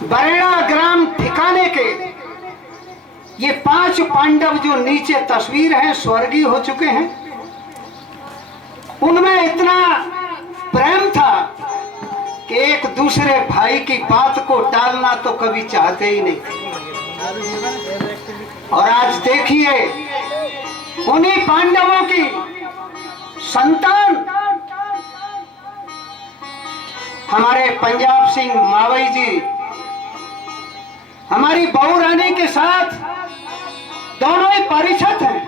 बरेड़ा ग्राम ठिकाने के ये 5 पांडव जो नीचे तस्वीर है स्वर्गीय हो चुके हैं, उनमें इतना प्रेम था कि एक दूसरे भाई की बात को टालना तो कभी चाहते ही नहीं। और आज देखिए उन्हीं पांडवों की संतान हमारे पंजाब सिंह मावई जी हमारी बहू रानी के साथ दोनों ही परिषद हैं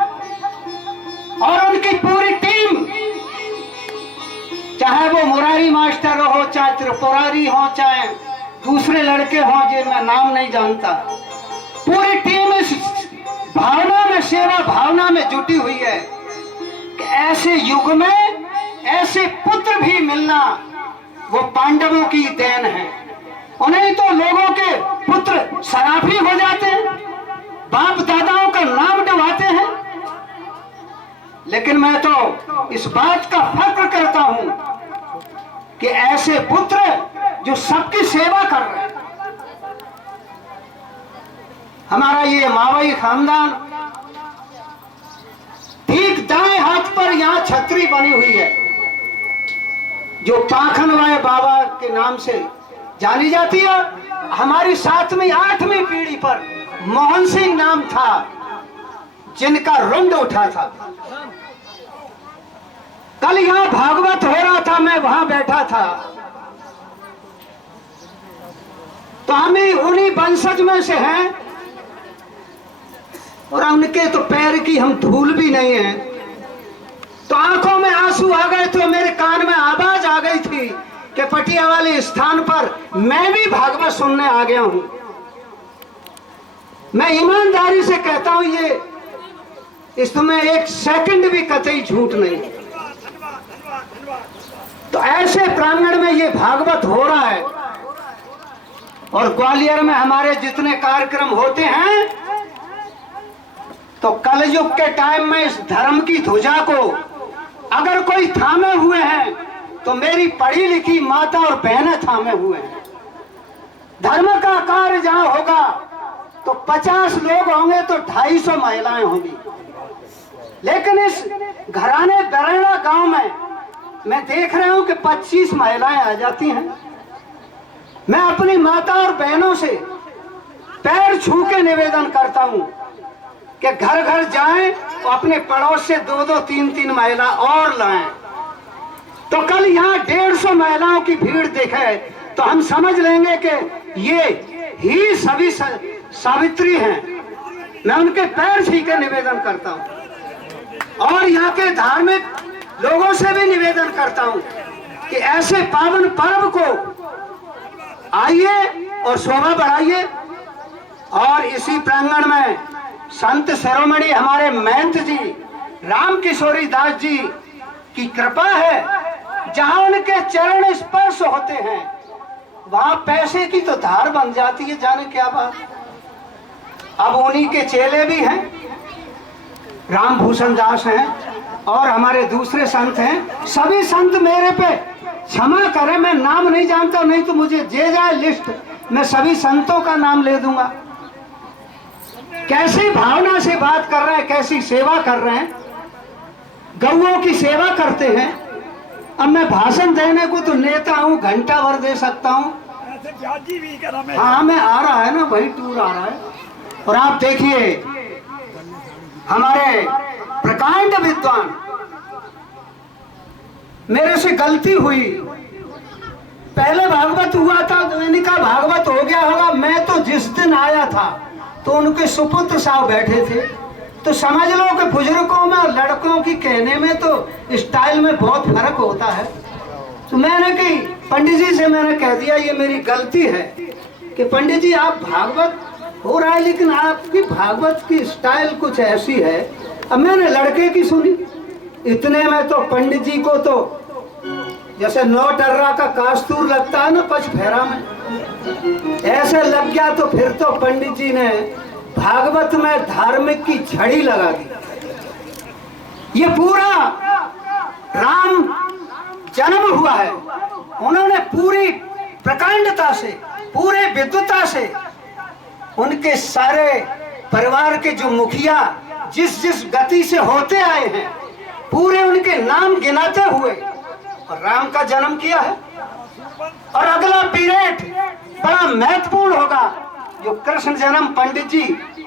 और उनकी पूरी टीम, चाहे वो मुरारी मास्टर हो, चाहे त्रिपुरारी हो, चाहे दूसरे लड़के हों जिन मैं नाम नहीं जानता, पूरी टीम इस भावना में, सेवा भावना में जुटी हुई है कि ऐसे युग में ऐसे पुत्र भी मिलना वो पांडवों की देन है। उन्हें तो लोगों के पुत्र शराफी हो जाते हैं, बाप दादाओं का नाम डुबाते हैं, लेकिन मैं तो इस बात का फख्र करता हूं कि ऐसे पुत्र जो सबकी सेवा कर रहे हैं। हमारा ये मावई खानदान ठीक दाएं हाथ पर यहां छतरी बनी हुई है जो पाखनवाय बाबा के नाम से जानी जाती है। हमारी 7वीं 8वीं पीढ़ी पर मोहन सिंह नाम था जिनका रुंड उठा था। कल यहां भागवत हो रहा था, मैं वहां बैठा था, तो हम ही उन्हीं वंशज में से हैं और उनके तो पैर की हम धूल भी नहीं है। तो आंखों में आंसू आ गए, तो मेरे कान में आवाज आ गई थी कि पटिया वाले स्थान पर मैं भी भागवत सुनने आ गया हूं। मैं ईमानदारी से कहता हूं ये इसमें एक सेकंड भी कतई झूठ नहीं। तो ऐसे प्रांगण में ये भागवत हो रहा है और ग्वालियर में हमारे जितने कार्यक्रम होते हैं तो कलयुग के टाइम में इस धर्म की ध्वजा को अगर कोई थामे हुए हैं तो मेरी पढ़ी लिखी माता और बहनें थामे हुए हैं। धर्म का कार्य जहां होगा तो 50 लोग होंगे तो 250 महिलाएं होंगी, लेकिन इस घराने बरेड़ा गांव में मैं देख रहा हूं कि 25 महिलाएं आ जाती हैं। मैं अपनी माता और बहनों से पैर छू के निवेदन करता हूं कि घर घर जाएं और अपने पड़ोस से 2-2, 3-3 महिला और लाएं। तो कल यहाँ 150 महिलाओं की भीड़ दिखे तो हम समझ लेंगे कि ये ही सभी सावित्री हैं। मैं उनके पैर छू के निवेदन करता हूं और यहाँ के धार्मिक लोगों से भी निवेदन करता हूं कि ऐसे पावन पर्व को आइए और शोभा बढ़ाइए। और इसी प्रांगण में संत शिरोमणि हमारे महंत जी राम किशोरी दास जी की कृपा है, जहां उनके चरण स्पर्श होते हैं वहां पैसे की तो धार बन जाती है, जाने क्या बात। अब उन्हीं के चेले भी हैं, राम भूषण दास हैं और हमारे दूसरे संत हैं। सभी संत मेरे पे क्षमा करें, मैं नाम नहीं जानता, नहीं तो मुझे जे जाए लिस्ट मैं सभी संतों का नाम ले दूंगा। कैसी भावना से बात कर रहे हैं, कैसी सेवा कर रहे हैं, गौओं की सेवा करते हैं। अब मैं भाषण देने को तो नेता हूं, घंटा भर दे सकता हूं। हाँ, मैं आ रहा है ना, वही टूर आ रहा है। और आप देखिए हमारे प्रकांड विद्वान, मेरे से गलती हुई, पहले भागवत हुआ था तो मैंने कहा भागवत हो गया होगा। मैं तो जिस दिन आया था तो उनके सुपुत्र साहब बैठे थे, तो समझ लो कि बुजुर्गों में और लड़कों की कहने में तो स्टाइल में बहुत फर्क होता है। तो मैंने कही पंडित जी से मैंने कह दिया ये मेरी गलती है कि पंडित जी आप भागवत हो रहा है लेकिन आपकी भागवत की स्टाइल कुछ ऐसी है। अब मैंने लड़के की सुनी, इतने में तो पंडित जी को तो जैसे 9 टर्रा का कास्तूर लगता है ना पचफेरा में, ऐसे लग गया। तो फिर तो पंडित जी ने भागवत में धार्मिक की झड़ी लगा दी। ये पूरा राम जन्म हुआ है, उन्होंने पूरी प्रकांडता से पूरे विद्वता से उनके सारे परिवार के जो मुखिया जिस जिस गति से होते आए हैं, पूरे उनके नाम गिनाते हुए और राम का जन्म किया है। और अगला पीरियड बड़ा महत्वपूर्ण होगा, जो कृष्ण जन्म पंडित जी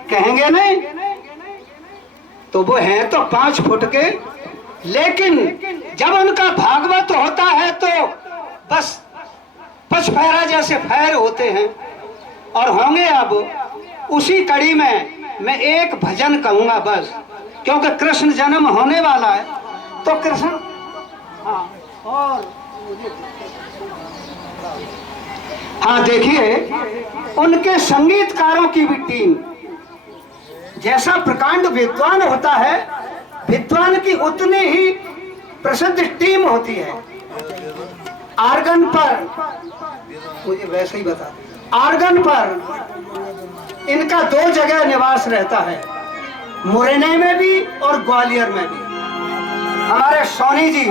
कहेंगे नहीं, तो वो हैं तो 5 फुट के, लेकिन जब उनका भागवत होता है तो बस पचफेरा जैसे फैर होते हैं। और होंगे अब उसी कड़ी में मैं एक भजन कहूंगा बस, क्योंकि कृष्ण जन्म होने वाला है। तो कृष्ण, हाँ, और हाँ देखिए, उनके संगीतकारों की भी टीम, जैसा प्रकांड विद्वान होता है, विद्वान की उतनी ही प्रसिद्ध टीम होती है। आर्गन पर, मुझे वैसे ही बता, आर्गन पर इनका 2 जगह निवास रहता है, मुरैना में भी और ग्वालियर में भी। हमारे सोनी जी,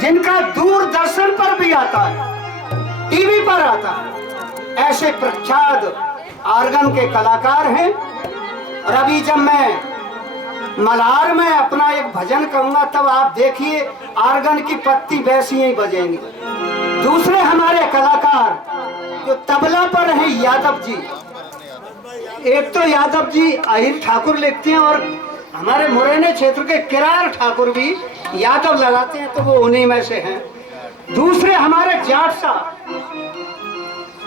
जिनका दूरदर्शन पर भी आता है, टीवी पर आता है, ऐसे प्रख्यात आर्गन के कलाकार हैं। और अभी जब मैं मल्हार में अपना एक भजन कहूंगा, तब आप देखिए आर्गन की पत्ती वैसी ही बजेंगी। दूसरे हमारे कलाकार जो तबला पर हैं, यादव जी, एक तो यादव जी अहिर ठाकुर लिखते हैं, और हमारे मुरैना क्षेत्र के किरार ठाकुर भी यादव लगाते हैं, तो वो उन्हीं में से हैं। दूसरे हमारे जाट साहब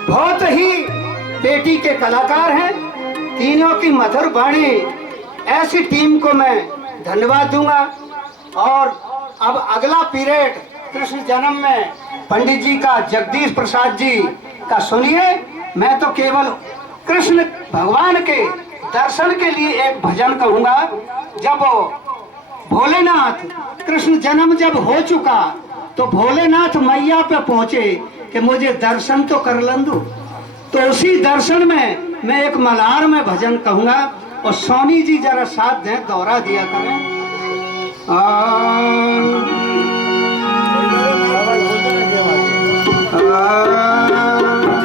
बहुत ही बेटी के कलाकार हैं। तीनों की मधुर वाणी, ऐसी टीम को मैं धन्यवाद दूंगा। और अब अगला पीरियड कृष्ण जन्म में पंडित जी का, जगदीश प्रसाद जी का सुनिए। मैं तो केवल कृष्ण भगवान के दर्शन के लिए एक भजन कहूंगा। जब भोलेनाथ, कृष्ण जन्म जब हो चुका, तो भोलेनाथ मैया पे पहुंचे कि मुझे दर्शन तो कर लंदू। तो उसी दर्शन में मैं एक मल्हार में भजन कहूंगा, और सोनी जी जरा साथ दें, दोहरा दिया करें।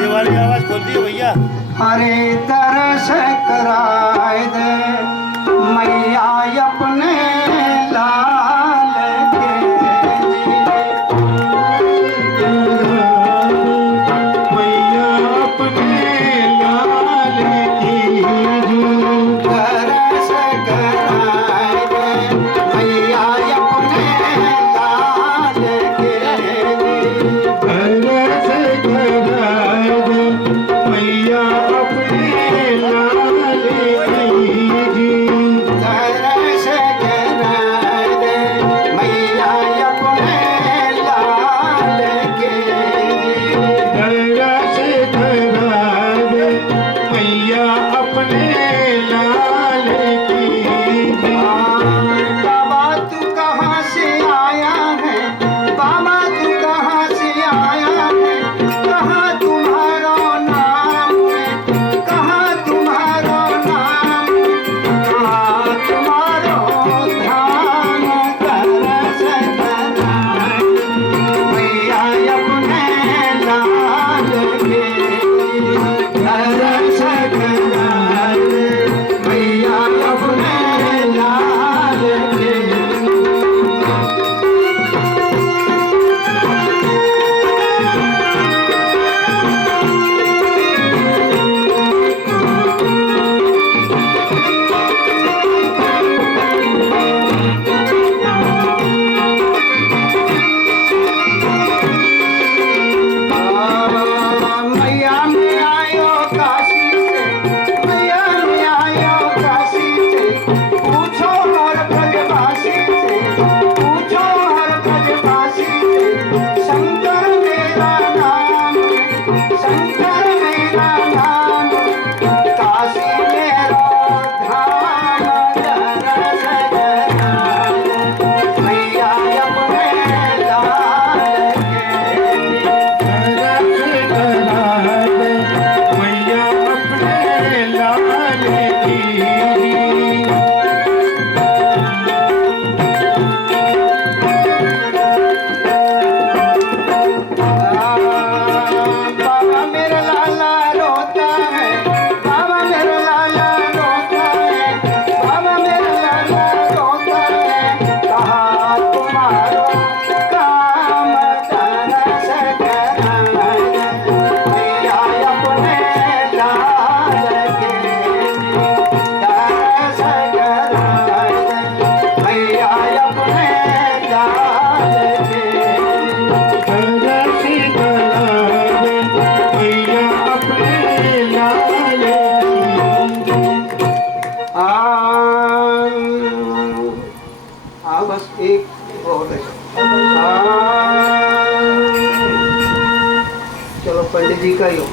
वाली आवाज खोल दी भैया। हरे दर्श कराए दे मैया अपने लाल के मैया अपने लाल की दर्श कराए दे मैया अपने लाल के दर्श कराए दे मैया अपने लाल की दर्श जी का ही हो।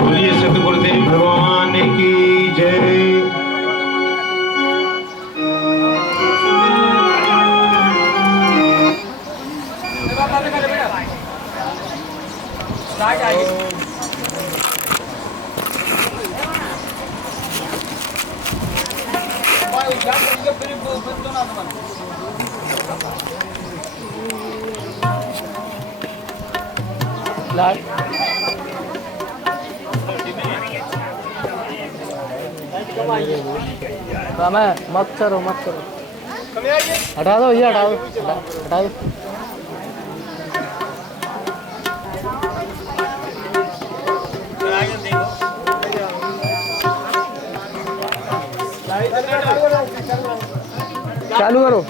बोलिए सतगुरुदेव भगवान की जय। मत करो मत करो, हटा दो ये हटा दो, हटा दो। चालू करो।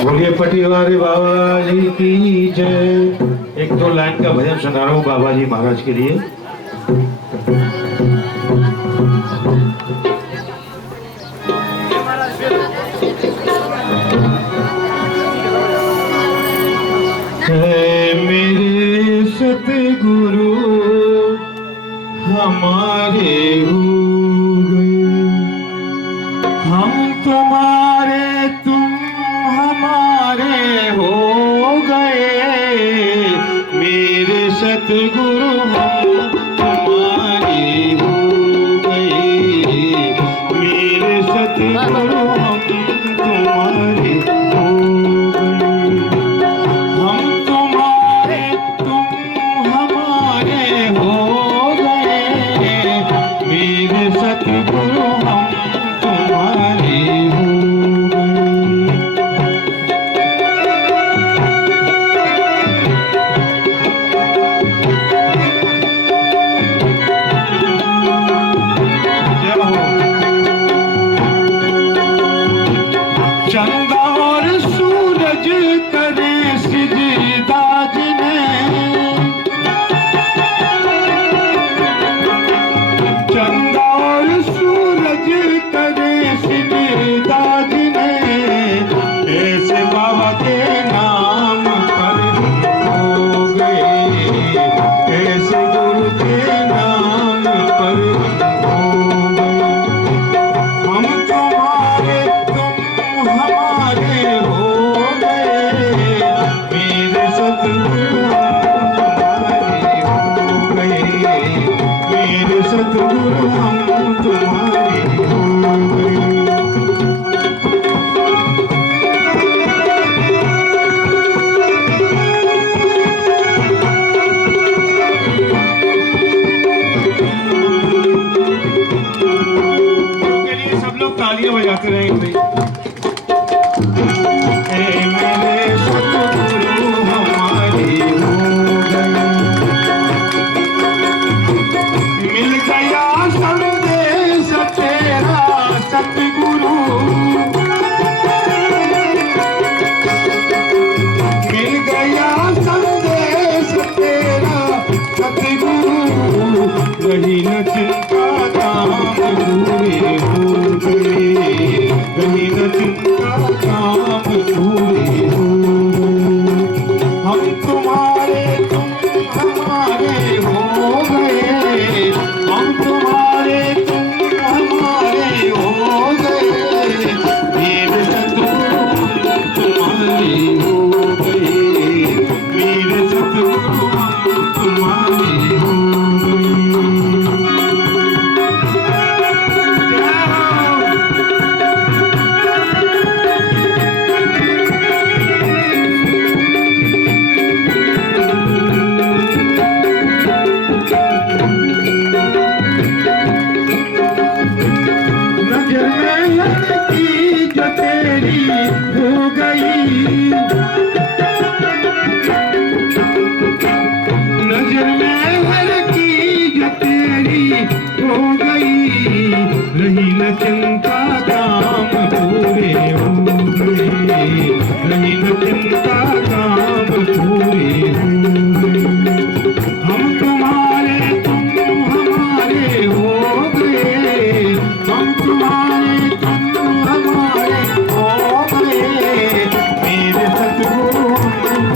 बोलिए पटिवारी बाबा जी की जय। एक दो लाइन का भजन सुना रहा हूँ बाबा जी महाराज के लिए। है मेरे सतगुरु हमारे हो गए, हम तुम्हारे तुम हमारे हो गए। मेरे सतगुरु हम तुम्हारे हो गए, मेरे सतगुरु हम तुम्हारे हो गए। हम तुम्हारे तुम हमारे हो गए, मेरे सतगुरु हम तुम्हारे हो गए। जय हो। चंदा और सूरज करे सिजदा जिन्हें, चंदा और सूरज करे सिजदा जिन्हें, ऐसे बाबा के नाम पर हो गए, ऐसे गुरु के नाम पर हो गए। हम तुम्हारे तुम हमारे हो गए, मेरे सतगुरु हम तुम्हारे हो गए, मेरे सतगुरु हम तुम्हारे हो गए। के लिए सब लोग तालियां बजाते रहेंगे भाई। ए मेरे सतगुरु हमारे हो गए, मिल गया संदेश तेरा सतगुरु, न चिंता काम पूरे हो गए, रही न चिंता काम पूरे हो। हम तुम्हारे तुम हमारे हो गए, हम तुम्हारे तुम हमारे हो गए, मेरे सतगुरु तुम्हारे हो गए, मेरे सतगुरु तुम्हारे हो नजर में लड़की जो तेरी हो गई, नजर में लड़की जो तेरी हो गई, रही न चिंता काम पूरे हो गए, रही न चिंता काम पूरे हो गए। हम तुम्हारे तुम हमारे हो गए, हम तुम्हारे तुम हमारे हो गए, मेरे सतगुरु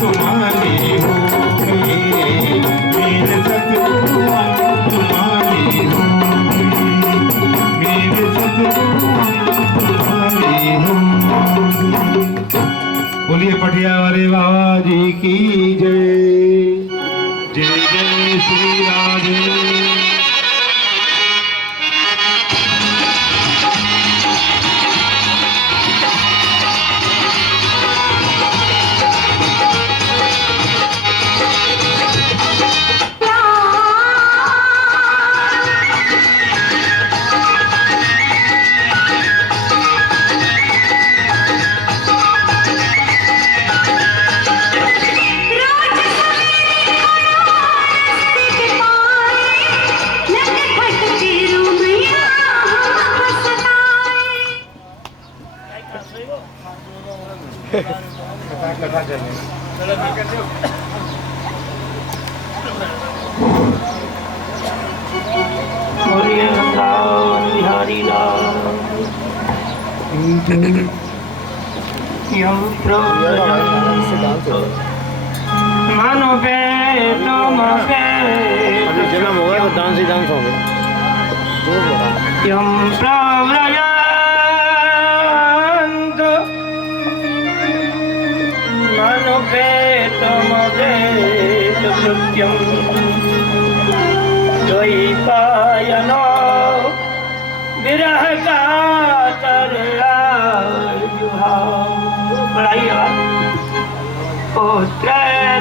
तुम्हारे हो गए, मेरे सतगुरु तुम्हारे हो गए, मेरे सतगुरु तुम्हारे हो गए। बोलिए पटिया वाले बाबा जी की जय, जय जय श्री राधे। बिहारी लाल मानो पे जन्म होगा तो डांस ही डांस होंगे। यम प्रव्रजंत मानो पे कृत्यम द्वैपायनो विरह का पुत्र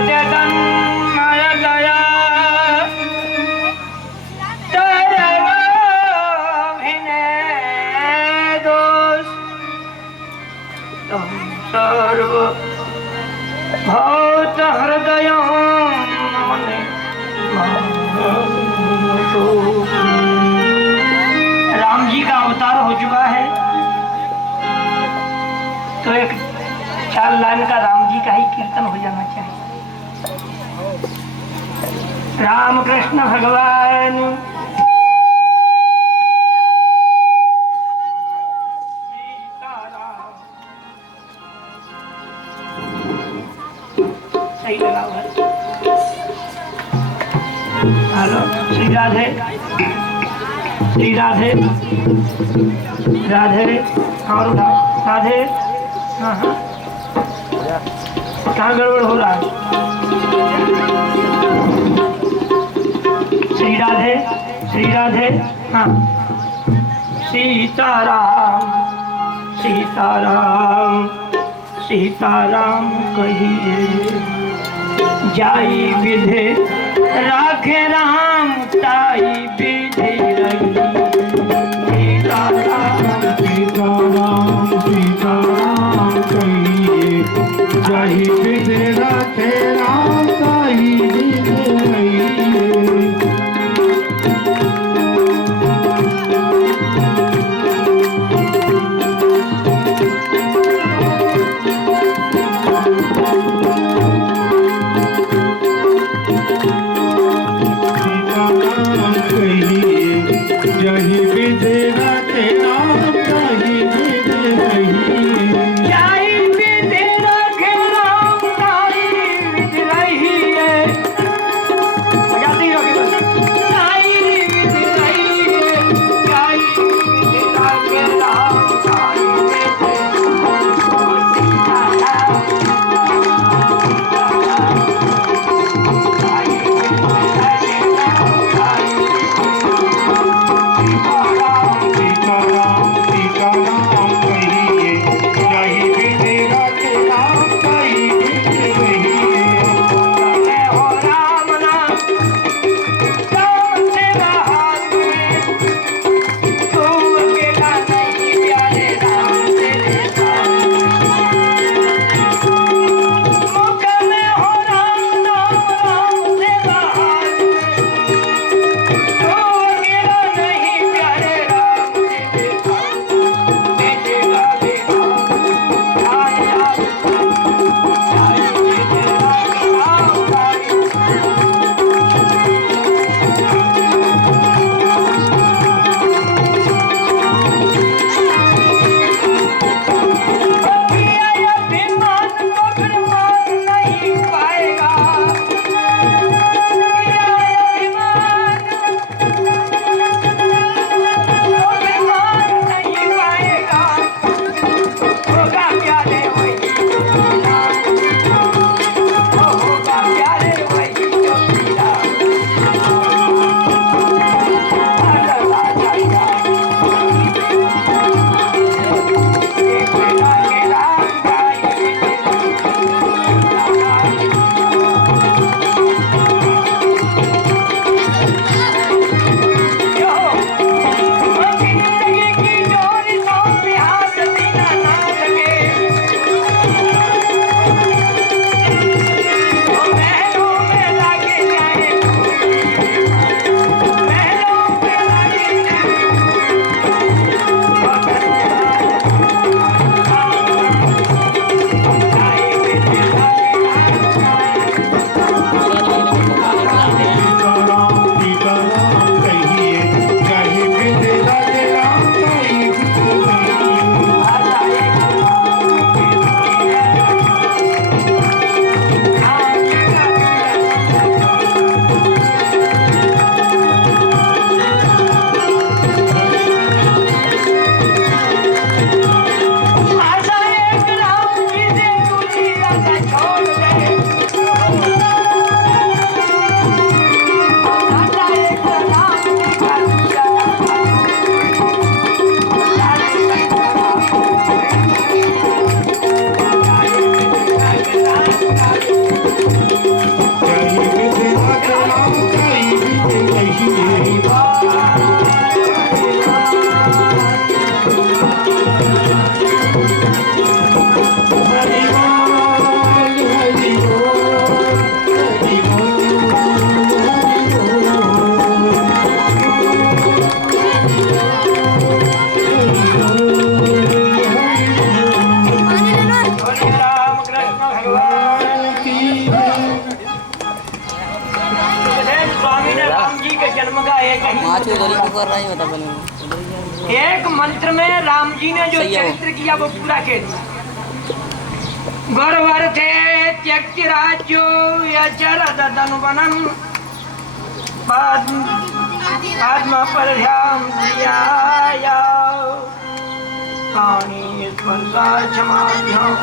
जगन्मय दया तरवाभिनय दोष तम सर्व भौत हृदय राम जी का अवतार हो चुका है, तो एक 4 लाइन का राम जी का ही कीर्तन हो जाना चाहिए। राम कृष्ण भगवान सही लगा हुआ। हेलो श्री राधे, श्री राधे राधे और राधे। हाँ हाँ कहाँ गड़बड़ हो रहा है? श्री राधे, श्री राधे। हाँ सीताराम, सीताराम, सीताराम कहिए जाई विधि राखे राम ताई विधि रही। सीताराम, सीताराम, सीताराम कहिए जाहि विधि राखे राम ताहि विधि रहिए। सीताराम कहिए कर रहा है बता बने एक मंत्र में राम जी ने जो सही है वो। चरित्र किया वो पूरा कह दिया। गौरवर्थे त्यक्ति राज्यो यचरत तनुवनम पद्म पर ध्यान दिया पानी स्पर्शा क्षमाभ्याम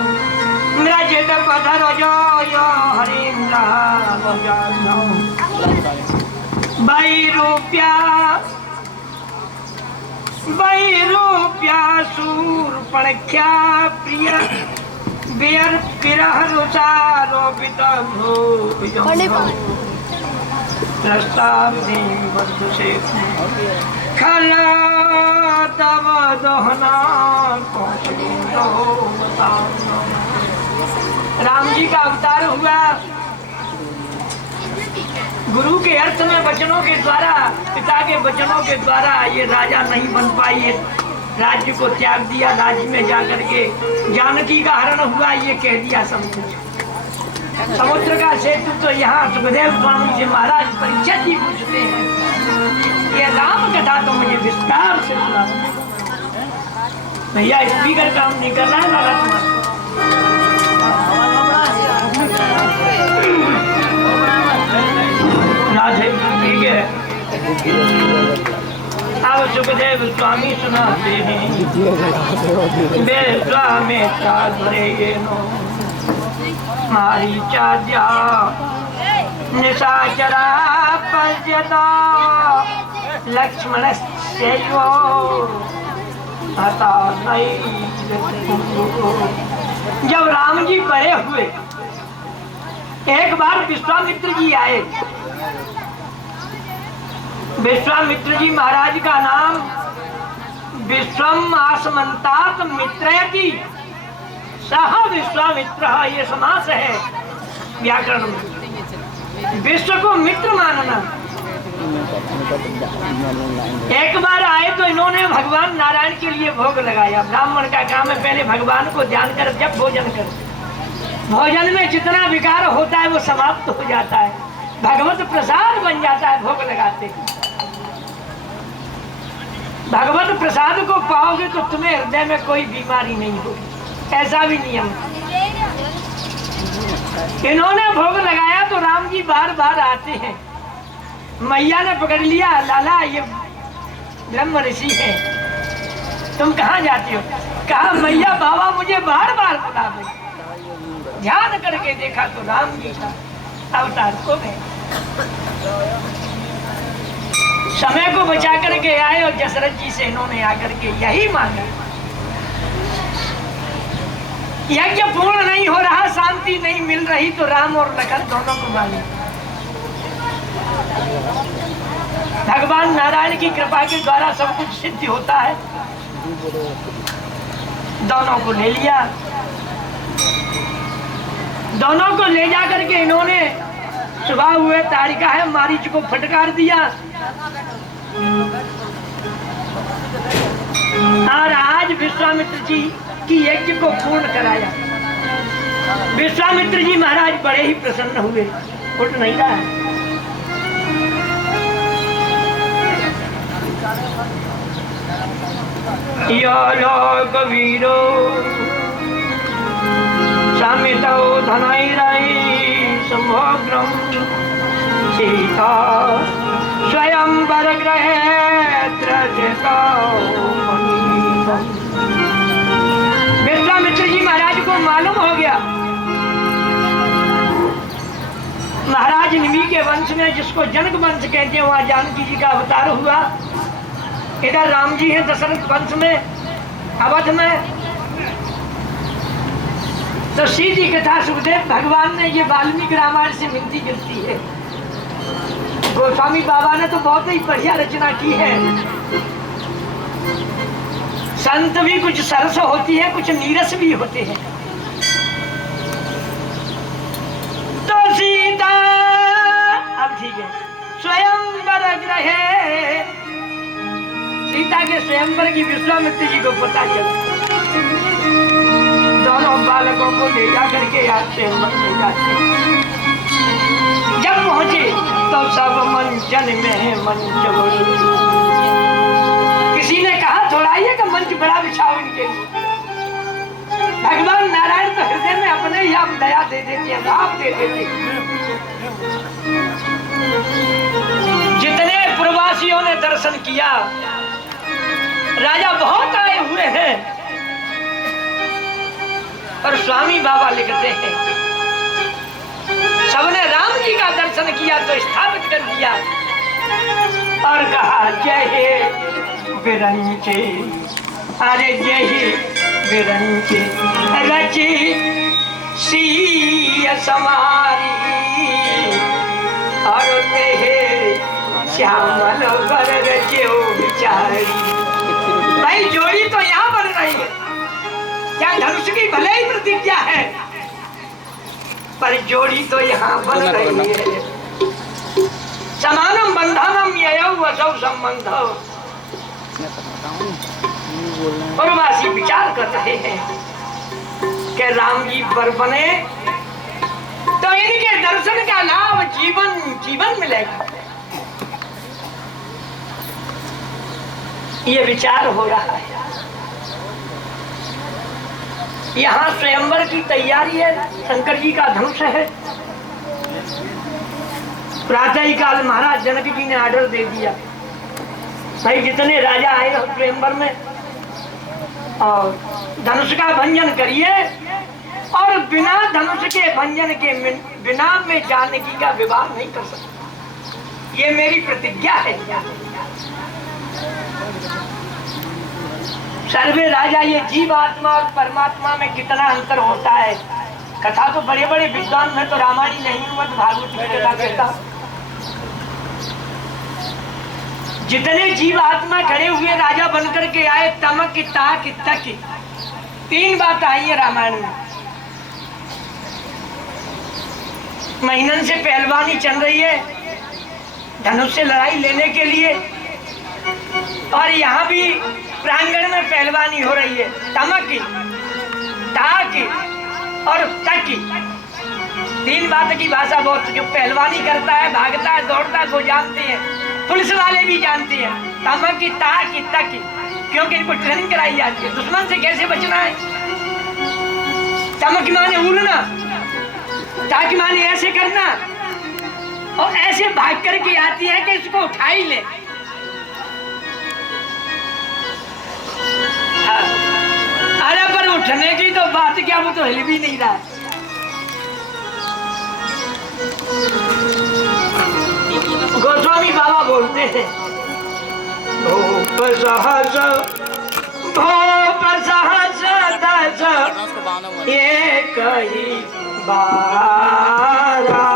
नृजित पथर जो हरिन्द्र वैरूप्या शूर्पणख्या प्रिय बियर विरह रुचारोपित खल तव दोहना। राम जी का अवतार हुआ गुरु के अर्थ में वचनों के द्वारा, पिता के वचनों के द्वारा ये राजा नहीं बन पाई, ये राज्य को त्याग दिया, राज्य में जाकर के जानकी का हरण हुआ, ये कह दिया सब कुछ। समुद्र का सेतु तो यहाँ सुखदेव स्वामी जी महाराज परीक्षा जी पूछते हैं, ये राम कथा तो मुझे विस्तार से सुना। भैया स्पीकर काम नहीं कर रहा है ना राधे, ठीक है। अब सुखदेव स्वामी सुनाते हैं, मारीचाद्या निशाचरा पश्यता लक्ष्मणस्यैव हता नहीं। जब राम जी बड़े हुए, एक बार विश्वामित्र जी आए। विश्वामित्र जी महाराज का नाम विश्वम आसमंतात मित्रयति सह विश्वामित्र, ये समास है व्याकरण में। विश्व को मित्र मानना। एक बार आए तो इन्होंने भगवान नारायण के लिए भोग लगाया। ब्राह्मण का काम है पहले भगवान को ध्यान कर जब भोजन कर। भोजन में जितना विकार होता है वो समाप्त हो जाता है, भगवत प्रसाद बन जाता है भोग लगाते। भगवत प्रसाद को पाओगे तो तुम्हें हृदय में कोई बीमारी नहीं होगी, ऐसा भी नियम। इन्होंने भोग लगाया तो राम जी बार बार आते हैं। मैया ने पकड़ लिया, लाला ये ब्रह्म ऋषि है, तुम कहाँ जाती हो? कहा मैया बाबा मुझे बार बार बुला रहे। ध्यान करके देखा तो राम जी का अवतार को है। समय को बचा करके आए और दशरथ जी से इन्होंने आकर के यही मांगा। यज्ञ पूर्ण नहीं हो रहा, शांति नहीं मिल रही, तो राम और लखन दोनों को मांगे। भगवान नारायण की कृपा के द्वारा सब कुछ सिद्ध होता है। दोनों को ले लिया, दोनों को ले जा करके इन्होंने सुबह हुए तारिका है मारीच को फटकार दिया और आज विश्वामित्र जी की यज्ञ को पूर्ण कराया। विश्वामित्र जी महाराज बड़े ही प्रसन्न हुए। उठ नहीं रहा है। यो लोक वीरो समितो धनैरै समग्रम सीता स्वयं वरगृहे त्रजता। विश्वामित्र जी महाराज को मालूम हो गया महाराज निमि के वंश में, जिसको जनक वंश कहते हैं, वहां जानकी जी का अवतार हुआ। इधर राम जी हैं दशरथ वंश में, अवध में। तो सीधी कथा सुखदेव भगवान ने ये वाल्मीकि रामायण से मिलती जुलती है। गोस्वामी बाबा ने तो बहुत ही बढ़िया रचना की है। संत भी कुछ सरस होती है, कुछ नीरस भी होते हैं। तो सीता अब ठीक है, स्वयंवर रहे। सीता के स्वयंवर की विश्वामित्र जी को पता चला। दोनों बालकों को ले जा करके याद स्वयंवर ले जाते। जब पहुंचे तो सब मंचन में मंच बड़े। किसी ने कहा थोड़ा ये का मंच बड़ा बिछाओ इनके लिए। भगवान नारायण तो हृदय में अपने ही आप दया दे देते हैं, आप दे देते हैं। जितने प्रवासियों ने दर्शन किया, राजा बहुत आए हुए हैं, और स्वामी बाबा लिखते हैं सबने राम जी का दर्शन किया तो स्थापित कर दिया और कहा जय हे बिरंचे, अरे जय हे बिरंचे रची सीय समारी और ते श्यामल बर रचो बिचारी। भाई जोड़ी तो यहाँ बन रही है, क्या धनुष की भले ही प्रतिज्ञा है, पर जोड़ी तो यहाँ बन रही है। समानम बंधनम ययौ वसौ संबंधौ। प्रवासी विचार कर रहे हैं कि राम जी बर बने तो इनके दर्शन का लाभ जीवन जीवन मिलेगा। ये विचार हो रहा है। यहाँ स्वयंवर की तैयारी है, शंकर जी का धनुष है। प्रातः काल महाराज जनक जी ने आर्डर दे दिया, भाई जितने राजा आए हो स्वयंवर में और धनुष का भंजन करिए, और बिना धनुष के भंजन के बिना में जानकी का विवाह नहीं कर सकते। ये मेरी प्रतिज्ञा है। सर्वे राजा, ये जीव आत्मा और परमात्मा में कितना अंतर होता है। कथा तो बड़े बड़े विद्वान में तो रामायण नहीं हुआ तो भागवत की कथा कहता। जितने जीव आत्मा खड़े हुए राजा बनकर के आए, तमक ताक तक, तीन बात आई है रामायण में। महीनन से पहलवानी चल रही है धनुष से लड़ाई लेने के लिए, और यहाँ भी प्रांगण में पहलवानी हो रही है। तमक ताक और तक, तीन बात की भाषा बहुत। जो पहलवानी करता है, भागता है, दौड़ता है, वो जानते हैं, पुलिस वाले भी जानते हैं। तमक ताक तक, क्योंकि इनको ट्रेनिंग कराई जाती है। दुश्मन से कैसे बचना है। तमक माने उड़ना, ताकि माने ऐसे करना, और ऐसे भाग करके आती है कि इसको उठा ही ले। अरे पर उठने की तो बात क्या, वो तो हिल भी नहीं रहा। गोस्वामी बाबा बोलते हैं भोप सहस दस ये कही बारा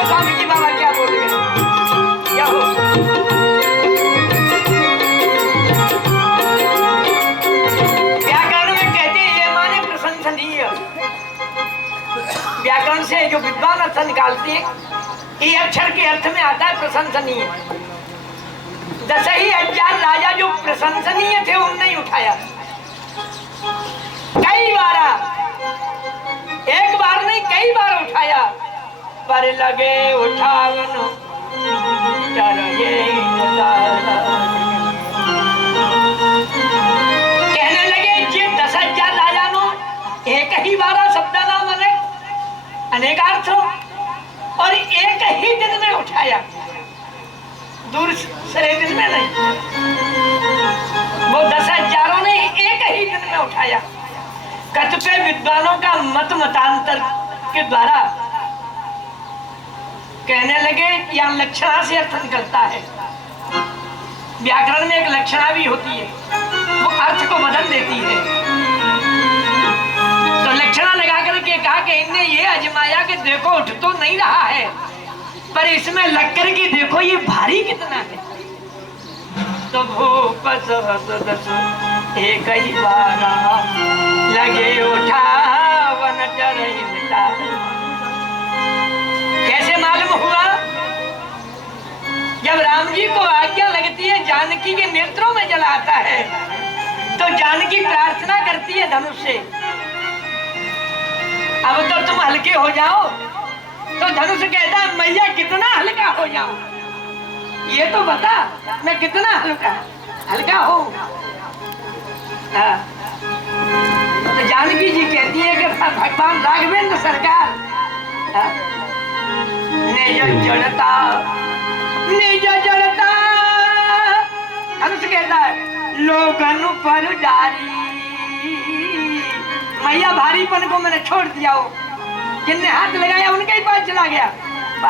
स्वामी जी बाबा क्या बोल रहे हैं, क्या हो। व्याकरण में कहते हैं ये माने प्रशंसनीय। व्याकरण से जो विद्वान अर्थ निकालते हैं, ये अक्षर के अर्थ में आता है प्रशंसनीय। 10,000 राजा जो प्रशंसनीय थे उनने ही उठाया। कई बार, एक बार नहीं कई बार उठाया, पर लगे उठावन कहने लगे जे 10,000 राजा नो एक ही बार शब्द नाम अनेकार्थ, और एक ही दिन में उठाया, दूसरे दिन में नहीं। वो 10,000 ने एक ही दिन में उठाया। कतिपय विद्वानों का मत मतांतर के द्वारा कहने लगे यहाँ लक्षणा से अर्थ निकलता है। व्याकरण में एक लक्षणा भी होती है, वो अर्थ को बदल देती है। तो लक्षणा लगा करके कहा कि इनने ये आजमाया कि देखो उठ तो नहीं रहा है, पर इसमें लग कर के देखो ये भारी कितना है। तो भूप दस एक ही बार लगे उठावन चरही मिटा कैसे मालूम हुआ? जब राम जी को आज्ञा लगती है जानकी के नेत्रों में जल आता है तो जानकी प्रार्थना करती है धनुष से, अब तो तुम हल्के हो जाओ। तो धनुष कहता है मैया कितना हल्का हो जाऊं, ये तो बता मैं कितना हल्का हूं। तो जानकी जी कहती है कि भगवान राघवेंद्र सरकार निज जड़ता धनुष कहता है लोगन पर डारी, मैया भारीपन को मैंने छोड़ दिया हो, जिनने हाथ लगाया उनके ही पास चला गया।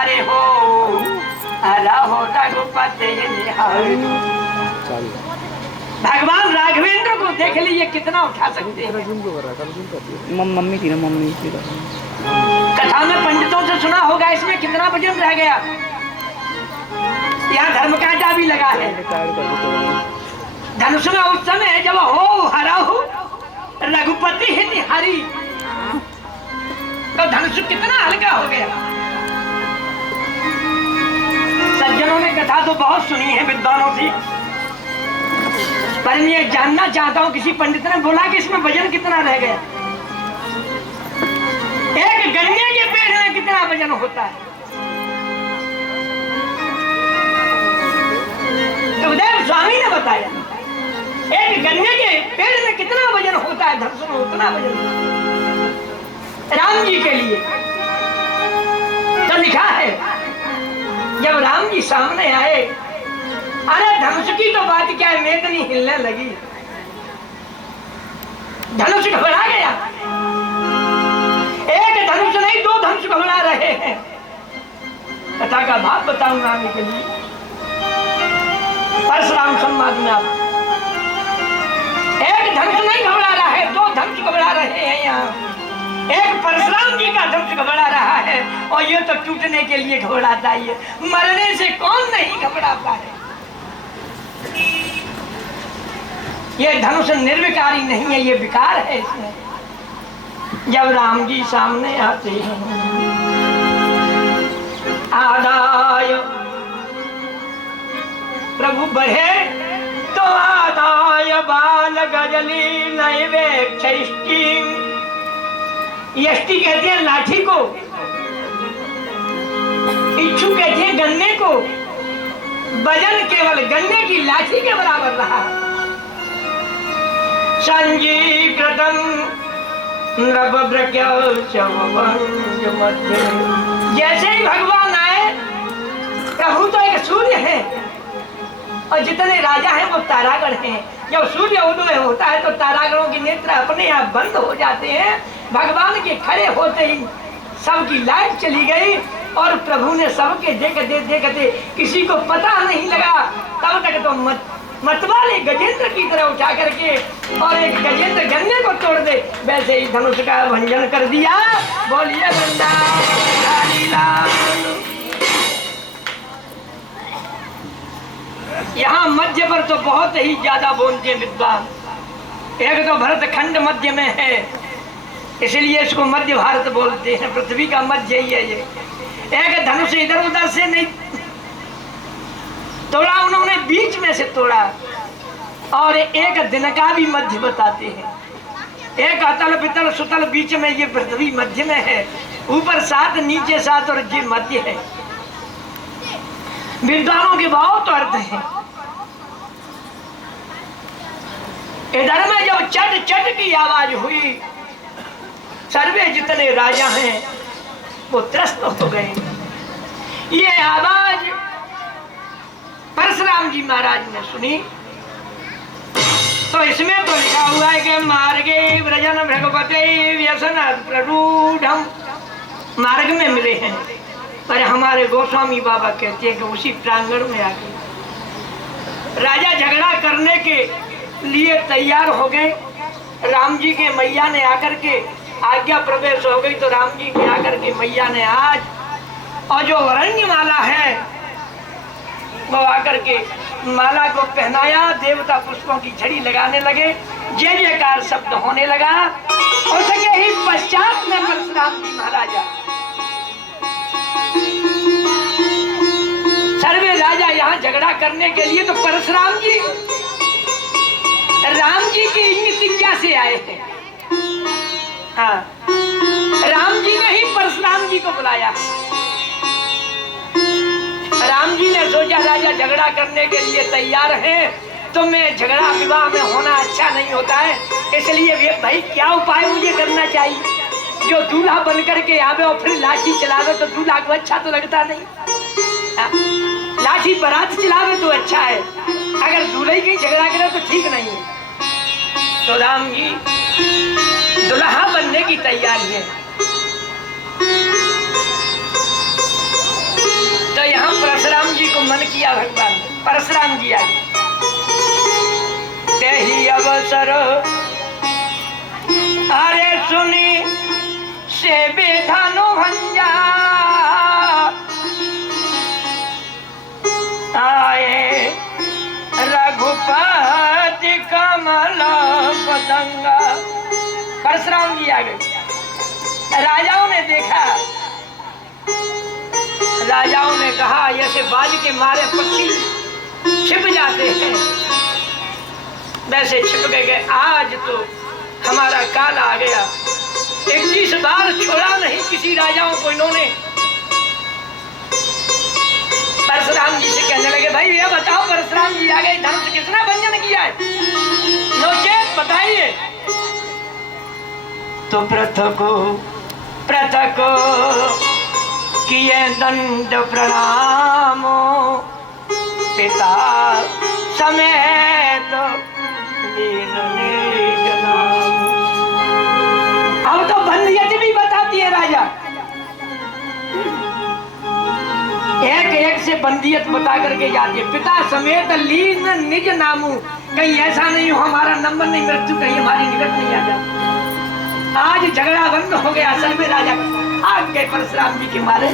अरे हो हरा हो रघुपति भगवान राघवेंद्र को देख लीजिए कितना उठा सकते हैं। मम्मी थी ना, मम्मी थी। कथा में पंडितों से सुना होगा इसमें कितना वजन रह गया। यहाँ धर्म कांटा भी लगा है धनुष में। उस समय जब हो हरा हो रघुपति ही निहारी तो धनुष कितना हल्का हो गया। सज्जनों ने कथा तो बहुत सुनी है विद्वानों से, पर मैं ये जानना चाहता हूं किसी पंडित ने बोला कि इसमें वजन कितना रह गया। एक गन्ने के पेड़ में कितना वजन होता है? तो उदय स्वामी ने बताया एक गन्ने के पेड़ में कितना वजन होता है, धनुष में उतना वजन राम जी के लिए। तो लिखा है जब राम जी सामने आए, अरे धनुष की तो बात क्या है, मेदनी हिलने लगी, धनुष घबरा गया। एक धनुष नहीं दो धनुष घबरा रहे हैं। कथा का भाव बताऊंगा आने के लिए। परशुराम संवाद में आप एक धनुष नहीं घबरा रहा है, दो धनुष घबरा रहे हैं। यहाँ एक परशुराम जी का धनुष घबरा रहा है और ये तो टूटने के लिए घबराता है। मरने से कौन नहीं घबराता है? ये धनुष निर्विकारी नहीं है, ये विकार है इसमें। जब राम जी सामने आते हैं, आदाय प्रभु बढ़े तो आदाय बाल गजली नैवेक्षिष्टि। यष्टि कहते हैं लाठी को, इच्छु कहते हैं गन्ने को। वजन केवल गन्ने की लाठी के बराबर रहा। संजीकृतम जैसे ही भगवान आए, प्रभु तो एक सूर्य है और जितने राजा हैं वो तारागण हैं। जब सूर्य उदय होता है तो तारागणों की नेत्र अपने आप बंद हो जाते हैं। भगवान के खड़े होते ही सबकी लाइट चली गई और प्रभु ने सबके देखते देखते किसी को पता नहीं लगा। तब तक तो मतवाले गजेंद्र की तरह उठा करके और एक गजेंद्र गन्ने को तोड़ दे, वैसे ही धनुष का भंजन कर दिया। बोलिए यहाँ मध्य पर तो बहुत ही ज्यादा बोलते हैं विद्वान। एक तो भरत खंड मध्य में है, इसलिए इसको मध्य भारत बोलते हैं। पृथ्वी का मध्य ही है ये। एक धनुष इधर उधर से नहीं तोड़ा, उन्होंने बीच में से तोड़ा। और एक दिन का भी मध्य बताते हैं। एक अतल पितल सुतल बीच में, ये पृथ्वी मध्य में है। ऊपर 7 नीचे 7 और ये मध्य है। विद्वानों के बहुत अर्थ हैं। इधर में जब चट चट की आवाज हुई, सर्वे जितने राजा हैं वो त्रस्त हो गए। ये आवाज परशुराम जी महाराज ने सुनी तो इसमें तो लिखा हुआ है कि मार्गे व्रजन भृगुपते व्यसन प्ररूढ़, मार्ग में मिले हैं। पर हमारे गोस्वामी बाबा कहते हैं कि उसी प्रांगण में आके राजा झगड़ा करने के लिए तैयार हो गए। राम जी के मैया ने आकर के आज्ञा प्रवेश हो गई तो राम जी के आकर के मैया ने आज और जो अरण्य माला है वो आकर के माला को पहनाया। देवता पुष्पों की झड़ी लगाने लगे, जय जयकार शब्द होने लगा। उसके ही पश्चात में परशुराम जी महाराजा सर्वे राजा यहाँ झगड़ा करने के लिए तो परशुराम जी राम जी की प्रतिज्ञा से आए थे। हाँ, राम जी ने ही परशुराम जी को बुलाया। राम जी ने सोचा राजा झगड़ा करने के लिए तैयार हैं, तो मैं झगड़ा विवाह में होना अच्छा नहीं होता है, इसलिए वे भाई क्या उपाय मुझे करना चाहिए। जो दूल्हा बनकर के आवे और फिर लाठी चलावे तो दूल्हा को अच्छा तो लगता नहीं। लाठी बारात चलावे तो अच्छा है, अगर दूल्हे की झगड़ा करे तो ठीक नहीं है। तो राम जी दुल्हा बनने की तैयारी है। तो यहाँ परशुराम जी को मन किया भगवान। परशुराम जी आए, ते ही अवसर अरे सुनी से बेधानु भंजा आए रघुपति कमल पतंगा। परशुराम जी आ गए। राजाओं ने देखा, राजाओं ने कहा ऐसे बाज के मारे पक्षी छिप जाते हैं, वैसे छिप गए। आज तो हमारा काल आ गया। 21 बार छोड़ा नहीं किसी राजाओं को इन्होंने। परशुराम जी से कहने लगे, भाई ये बताओ परशुराम जी आ गए, धनुष किसने भंजन किया है? नोचेत बताइए। तो पृथक किए दंड प्रणाम पिता समेत दीन निज नाम। अब तो बंदियत भी बताती है राजा, एक एक से बंदियत बता करके जाती है। पिता समेत लीन निज नामू, कहीं ऐसा नहीं हो हमारा नंबर नहीं, मृत्यु कहीं हमारी निकट नहीं आ जाती। आज झगड़ा बंद हो गया। सर्वे राजा आग गए परशुराम जी के मारे।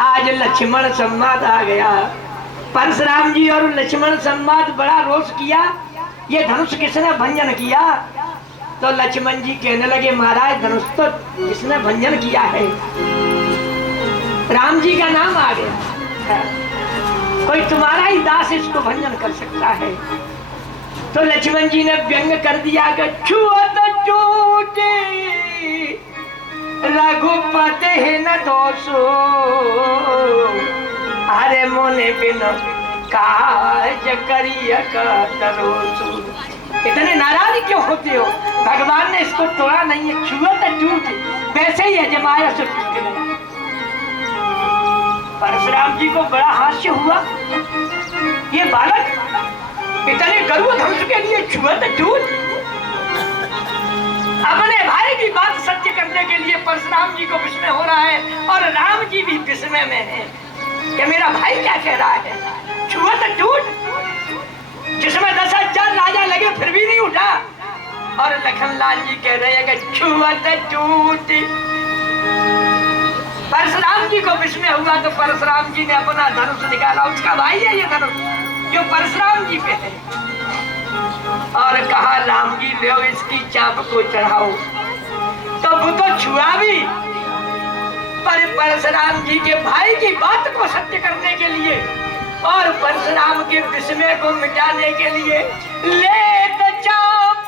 आज लक्ष्मण संवाद आ गया। परशुराम जी और लक्ष्मण संवाद बड़ा रोष किया, ये धनुष किसने भंजन किया? तो लक्ष्मण जी कहने लगे, महाराज धनुष तो किसने भंजन किया है, राम जी का नाम आ गया, कोई तुम्हारा ही दास इसको भंजन कर सकता है। तो लक्ष्मण जी ने व्यंग कर दिया कि छुअत चूटे रघुपति न दोषो, अरे मोने बिन काज करिय करोसु। इतने नाराज क्यों होते हो? भगवान ने इसको तोड़ा नहीं है, छुअत टूटे, वैसे ही अजमाया सो टूट गया। परशुराम जी को बड़ा हास्य हुआ, ये बालक इतने गर्व धनुष के लिए छुअत टूट। अपने भाई की बात सत्य करने के लिए परशुराम जी को विस्मय हो रहा है और राम जी भी विस्मय में है कि मेरा भाई क्या कह रहा है, छुअत टूट, जिसमें 10,000 राजा लगे फिर भी नहीं उठा। और लखनलाल जी कह रहे हैं कि छुअत टूट। परशुराम जी को विस्मय हुआ तो परशुराम जी ने अपना धनुष निकाला, उसका भाई है ये धनुष जो परशुराम जी पे है, और कहा राम जी ले इसकी चाप को चढ़ाओ। तो वो तो छुआ भी, पर परशुराम जी के भाई की बात को सत्य करने के लिए और परशुराम के विस्मय को मिटाने के लिए ले तो चाप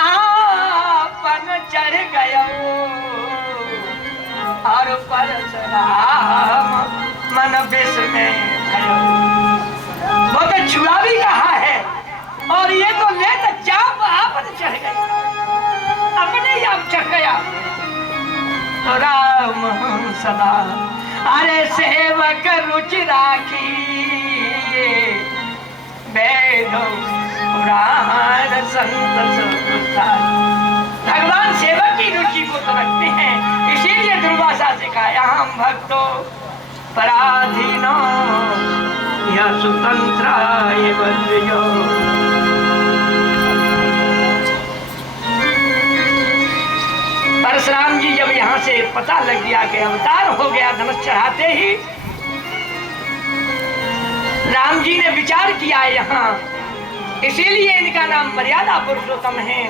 आपन चढ़ गया और परशुराम मन विस्मय भयो। वो तो छुआ भी कहा है और ये तो ले तो चाप आपन चढ़ गया, अपने ही आप चढ़ गया। तो राम सदा अरे सेवक रुचि राखी, वेद पुराण संत भगवान सेवक की रुचि को तो रखते हैं, इसीलिए दुर्वासा सिखाया हम भक्तों पराधीनो यह स्वतंत्र परशुराम जी जब यहाँ से पता लग गया कि अवतार हो गया, धनुष चढ़ाते ही राम जी ने विचार किया यहाँ, इसीलिए इनका नाम मर्यादा पुरुषोत्तम है।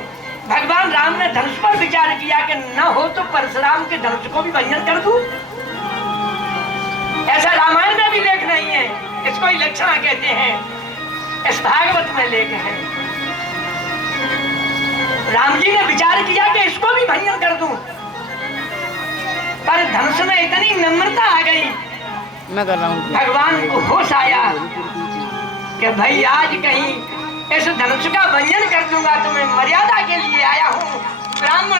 भगवान राम ने धनुष पर विचार किया कि न हो तो परशुराम के धनुष को भी भंजन कर दूं। ऐसा रामायण में भी लेख नहीं है, इसको ही लक्षणा कहते हैं, इस भागवत में लेख है। राम जी ने विचार किया कि इसको भी भंजन कर दूं, पर धनुष में इतनी नम्रता आ गई, मैं कर रहा हूँ। भगवान को होश आया कि भाई आज कहीं इस धनुष का भंजन कर दूंगा तो मैं मर्यादा के लिए आया